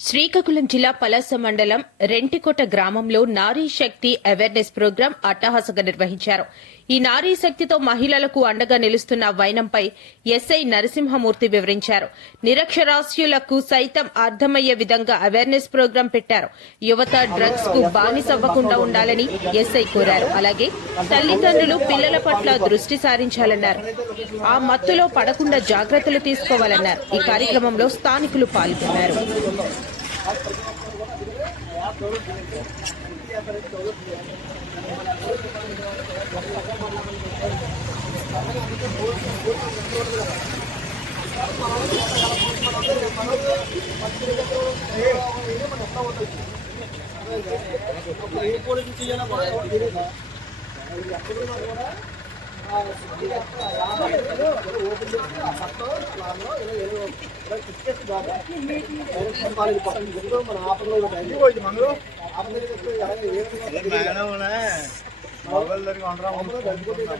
శ్రీకాకుళం జిల్లా పలాస మండలం రెంటికోట గ్రామంలో నారీ శక్తి అవేర్నెస్ ప్రోగ్రాం అట్టహాసంగా నిర్వహించారు. ఈ నారీ శక్తితో మహిళలకు అండగా నిలుస్తున్న వైనంపై ఎస్ఐ నరసింహమూర్తి వివరించారు. నిరక్షరాస్యులకు సైతం అర్థమయ్యే విధంగా అవేర్నెస్ ప్రోగ్రాం పెట్టారు. యువత డ్రగ్స్కు బానిసవ్వకుండా ఉండాలని ఎస్ఐ కోరారు. అలాగే తల్లిదండ్రులు పిల్లల పట్ల దృష్టి సారించాలన్నారు. ఆ మత్తులో పడకుండా జాగ్రత్తలు తీసుకోవాలన్నారు. ఈ కార్యక్రమంలో స్థానికులు పాల్గొన్నారు. మొబైల్ దగ్గర ఉండరా ఏమైనా కదా